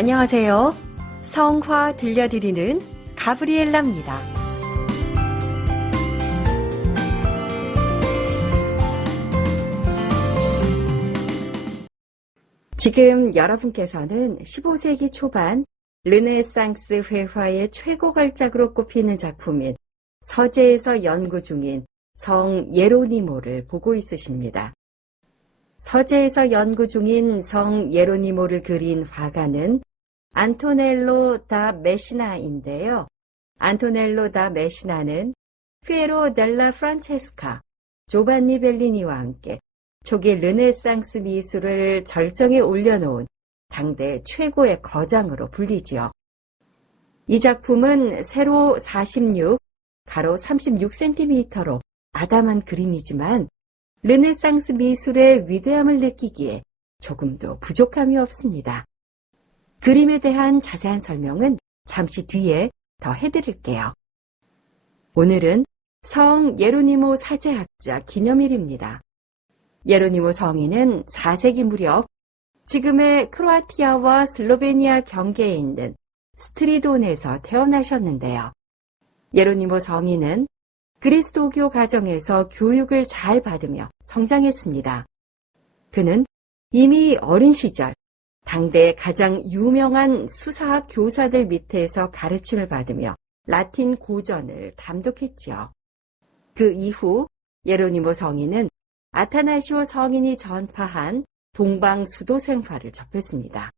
안녕하세요. 성화 들려드리는 가브리엘라입니다. 지금 여러분께서는 15세기 초반 르네상스 회화의 최고 걸작으로 꼽히는 작품인 서재에서 연구 중인 성 예로니모를 보고 있으십니다. 서재에서 연구 중인 성 예로니모를 그린 화가는 안토넬로 다 메시나인데요. 안토넬로 다 메시나는 피에로 델라 프란체스카, 조반니 벨리니와 함께 초기 르네상스 미술을 절정에 올려놓은 당대 최고의 거장으로 불리지요. 이 작품은 세로 46, 가로 36cm로 아담한 그림이지만 르네상스 미술의 위대함을 느끼기에 조금도 부족함이 없습니다. 그림에 대한 자세한 설명은 잠시 뒤에 더 해드릴게요. 오늘은 성 예로니모 사제학자 기념일입니다. 예로니모 성인은 4세기 무렵 지금의 크로아티아와 슬로베니아 경계에 있는 스트리돈에서 태어나셨는데요. 예로니모 성인은 그리스도교 가정에서 교육을 잘 받으며 성장했습니다. 그는 이미 어린 시절 당대 가장 유명한 수사학 교사들 밑에서 가르침을 받으며 라틴 고전을 담독했지요. 그 이후 예로니모 성인은 아타나시오 성인이 전파한 동방 수도 생활을 접했습니다.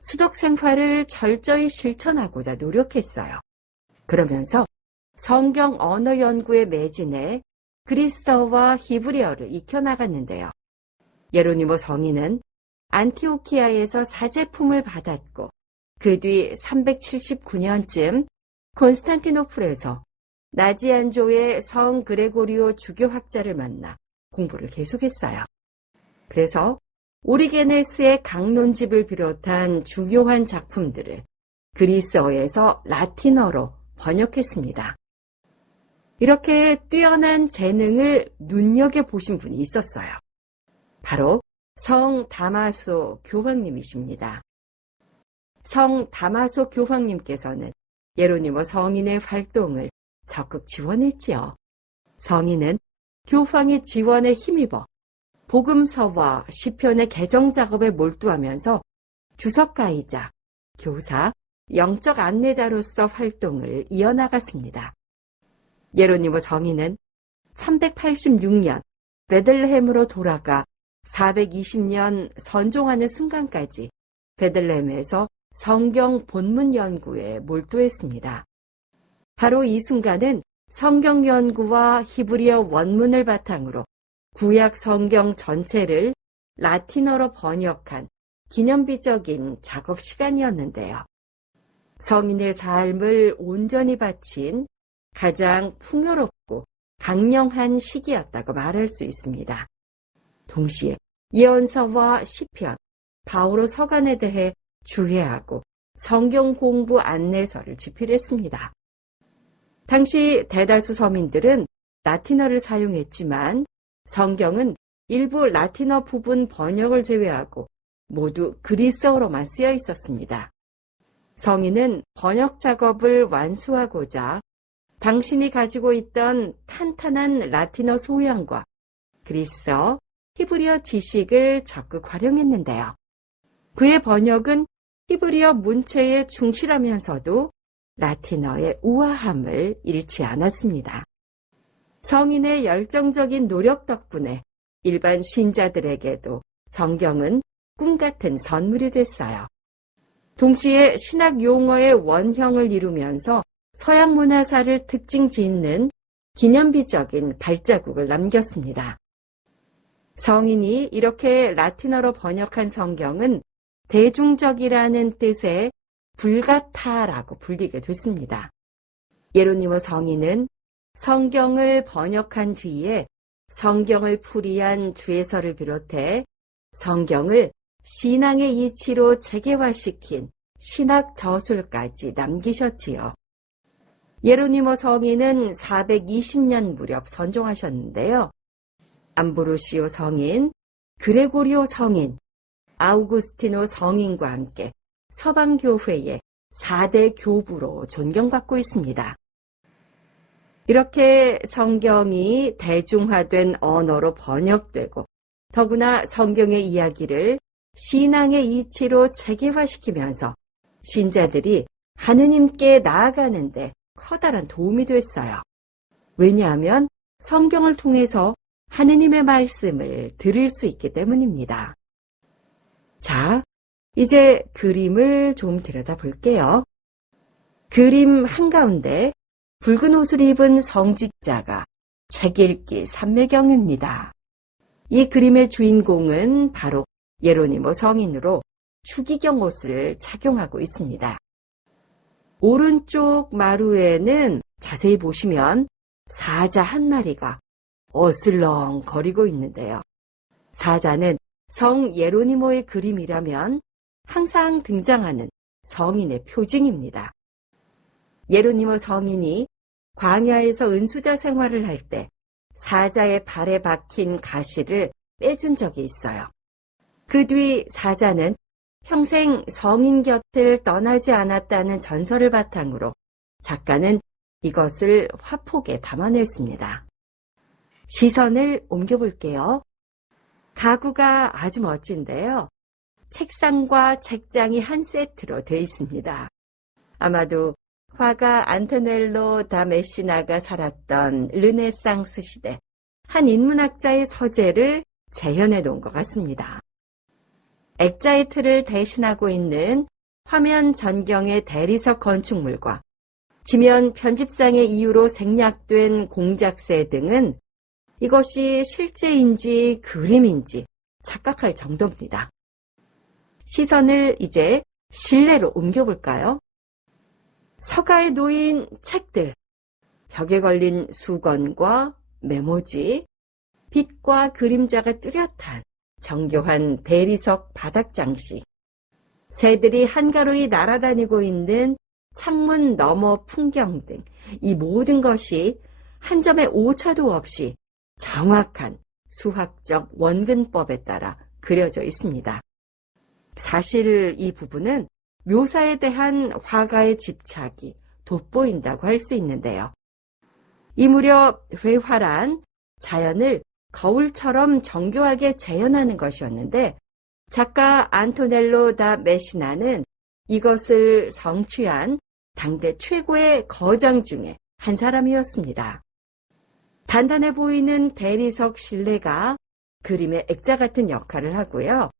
수덕 생활을 철저히 실천하고자 노력했어요. 그러면서 성경 언어 연구에 매진해 그리스어와 히브리어를 익혀나갔는데요. 예로니모 성인은 안티오키아에서 사제품을 받았고 그 뒤 379년쯤 콘스탄티노플에서 나지안조의 성 그레고리오 주교학자를 만나 공부를 계속했어요. 그래서 오리게네스의 강론집을 비롯한 중요한 작품들을 그리스어에서 라틴어로 번역했습니다. 이렇게 뛰어난 재능을 눈여겨보신 분이 있었어요. 바로 성 다마소 교황님이십니다. 성 다마소 교황님께서는 예로니모 성인의 활동을 적극 지원했지요. 성인은 교황의 지원에 힘입어 복음서와 시편의 개정 작업에 몰두하면서 주석가이자 교사, 영적 안내자로서 활동을 이어나갔습니다. 예로니모 성인은 386년 베들레헴으로 돌아가 420년 선종하는 순간까지 베들레헴에서 성경 본문 연구에 몰두했습니다. 바로 이 순간은 성경 연구와 히브리어 원문을 바탕으로 구약 성경 전체를 라틴어로 번역한 기념비적인 작업 시간이었는데요. 성인의 삶을 온전히 바친 가장 풍요롭고 강령한 시기였다고 말할 수 있습니다. 동시에 예언서와 시편, 바오로 서간에 대해 주해하고 성경 공부 안내서를 집필했습니다. 당시 대다수 서민들은 라틴어를 사용했지만 성경은 일부 라틴어 부분 번역을 제외하고 모두 그리스어로만 쓰여 있었습니다. 성인은 번역 작업을 완수하고자 당신이 가지고 있던 탄탄한 라틴어 소양과 그리스어, 히브리어 지식을 적극 활용했는데요. 그의 번역은 히브리어 문체에 충실하면서도 라틴어의 우아함을 잃지 않았습니다. 성인의 열정적인 노력 덕분에 일반 신자들에게도 성경은 꿈같은 선물이 됐어요. 동시에 신학 용어의 원형을 이루면서 서양 문화사를 특징 짓는 기념비적인 발자국을 남겼습니다. 성인이 이렇게 라틴어로 번역한 성경은 대중적이라는 뜻의 불가타라고 불리게 됐습니다. 예로니모 성인은 성경을 번역한 뒤에 성경을 풀이한 주해서를 비롯해 성경을 신앙의 이치로 체계화시킨 신학 저술까지 남기셨지요. 예로니모 성인은 420년 무렵 선종하셨는데요. 암브로시오 성인, 그레고리오 성인, 아우구스티노 성인과 함께 서방교회의 4대 교부로 존경받고 있습니다. 이렇게 성경이 대중화된 언어로 번역되고 더구나 성경의 이야기를 신앙의 이치로 체계화시키면서 신자들이 하느님께 나아가는데 커다란 도움이 됐어요. 왜냐하면 성경을 통해서 하느님의 말씀을 들을 수 있기 때문입니다. 자, 이제 그림을 좀 들여다볼게요. 그림 한가운데 붉은 옷을 입은 성직자가 책 읽기 삼매경입니다. 이 그림의 주인공은 바로 예로니모 성인으로 추기경 옷을 착용하고 있습니다. 오른쪽 마루에는 자세히 보시면 사자 한 마리가 어슬렁 거리고 있는데요. 사자는 성 예로니모의 그림이라면 항상 등장하는 성인의 표징입니다. 예로니모 성인이 광야에서 은수자 생활을 할 때 사자의 발에 박힌 가시를 빼준 적이 있어요. 그 뒤 사자는 평생 성인 곁을 떠나지 않았다는 전설을 바탕으로 작가는 이것을 화폭에 담아냈습니다. 시선을 옮겨볼게요. 가구가 아주 멋진데요. 책상과 책장이 한 세트로 되어 있습니다. 아마도 화가 안토넬로 다 메시나가 살았던 르네상스 시대 한 인문학자의 서재를 재현해 놓은 것 같습니다. 액자의 틀을 대신하고 있는 화면 전경의 대리석 건축물과 지면 편집상의 이유로 생략된 공작새 등은 이것이 실제인지 그림인지 착각할 정도입니다. 시선을 이제 실내로 옮겨볼까요? 서가에 놓인 책들, 벽에 걸린 수건과 메모지, 빛과 그림자가 뚜렷한 정교한 대리석 바닥 장식, 새들이 한가로이 날아다니고 있는 창문 너머 풍경 등 이 모든 것이 한 점의 오차도 없이 정확한 수학적 원근법에 따라 그려져 있습니다. 사실 이 부분은 묘사에 대한 화가의 집착이 돋보인다고 할 수 있는데요. 이 무렵 회화란 자연을 거울처럼 정교하게 재현하는 것이었는데 작가 안토넬로 다 메시나는 이것을 성취한 당대 최고의 거장 중에 한 사람이었습니다. 단단해 보이는 대리석 실내가 그림의 액자 같은 역할을 하고요.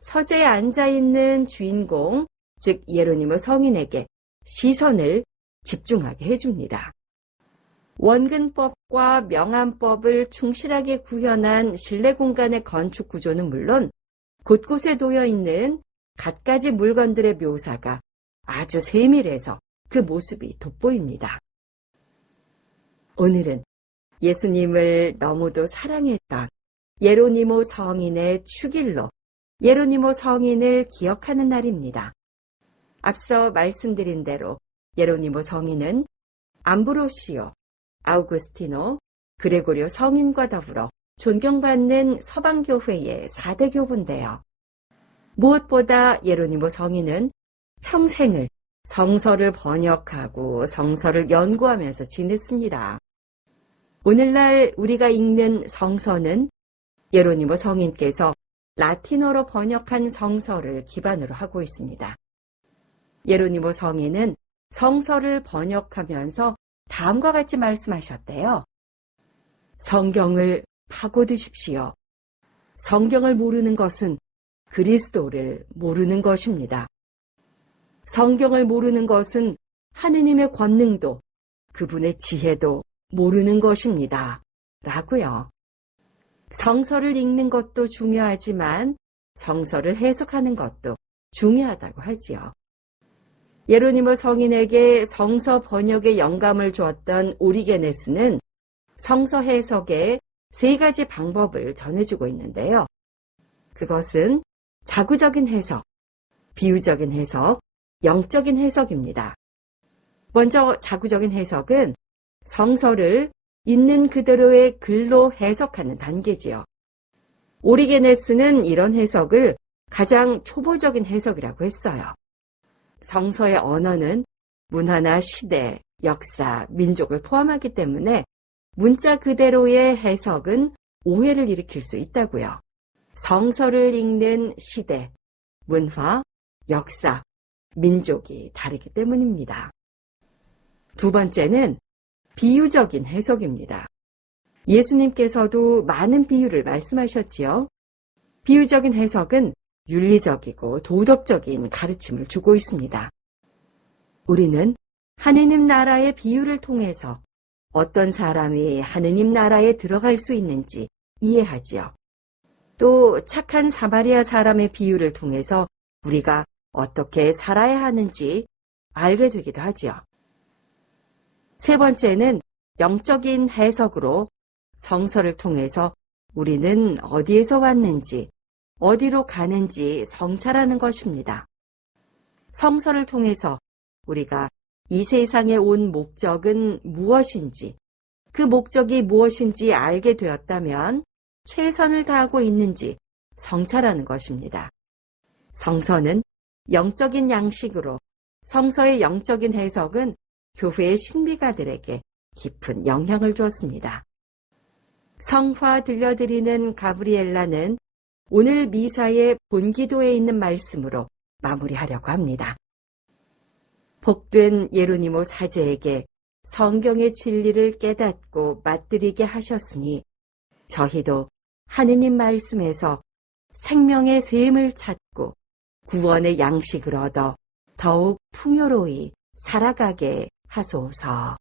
서재에 앉아있는 주인공, 즉 예로니모 성인에게 시선을 집중하게 해줍니다. 원근법과 명암법을 충실하게 구현한 실내 공간의 건축 구조는 물론 곳곳에 놓여 있는 갖가지 물건들의 묘사가 아주 세밀해서 그 모습이 돋보입니다. 오늘은 예수님을 너무도 사랑했던 예로니모 성인의 축일로 예로니모 성인을 기억하는 날입니다. 앞서 말씀드린 대로 예로니모 성인은 암브로시오, 아우구스티노, 그레고리오 성인과 더불어 존경받는 서방교회의 4대 교부인데요. 무엇보다 예로니모 성인은 평생을 성서를 번역하고 성서를 연구하면서 지냈습니다. 오늘날 우리가 읽는 성서는 예로니모 성인께서 라틴어로 번역한 성서를 기반으로 하고 있습니다. 예로니모 성인은 성서를 번역하면서 다음과 같이 말씀하셨대요. 성경을 파고드십시오. 성경을 모르는 것은 그리스도를 모르는 것입니다. 성경을 모르는 것은 하느님의 권능도 그분의 지혜도 모르는 것입니다. 라고요. 성서를 읽는 것도 중요하지만 성서를 해석하는 것도 중요하다고 하지요. 예로니모 성인에게 성서 번역의 영감을 주었던 오리게네스는 성서 해석의 3가지 방법을 전해주고 있는데요. 그것은 자구적인 해석, 비유적인 해석, 영적인 해석입니다. 먼저 자구적인 해석은 성서를 있는 그대로의 글로 해석하는 단계지요. 오리게네스는 이런 해석을 가장 초보적인 해석이라고 했어요. 성서의 언어는 문화나 시대, 역사, 민족을 포함하기 때문에 문자 그대로의 해석은 오해를 일으킬 수 있다고요. 성서를 읽는 시대, 문화, 역사, 민족이 다르기 때문입니다. 두 번째는 비유적인 해석입니다. 예수님께서도 많은 비유를 말씀하셨지요. 비유적인 해석은 윤리적이고 도덕적인 가르침을 주고 있습니다. 우리는 하느님 나라의 비유를 통해서 어떤 사람이 하느님 나라에 들어갈 수 있는지 이해하지요. 또 착한 사마리아 사람의 비유를 통해서 우리가 어떻게 살아야 하는지 알게 되기도 하지요. 세 번째는 영적인 해석으로 성서를 통해서 우리는 어디에서 왔는지, 어디로 가는지 성찰하는 것입니다. 성서를 통해서 우리가 이 세상에 온 목적은 무엇인지, 그 목적이 무엇인지 알게 되었다면 최선을 다하고 있는지 성찰하는 것입니다. 성서는 영적인 양식으로, 성서의 영적인 해석은 교회의 신비가들에게 깊은 영향을 주었습니다. 성화 들려드리는 가브리엘라는 오늘 미사의 본기도에 있는 말씀으로 마무리하려고 합니다. 복된 예로니모 사제에게 성경의 진리를 깨닫고 맛들이게 하셨으니 저희도 하느님 말씀에서 생명의 샘을 찾고 구원의 양식을 얻어 더욱 풍요로이 살아가게 하소서.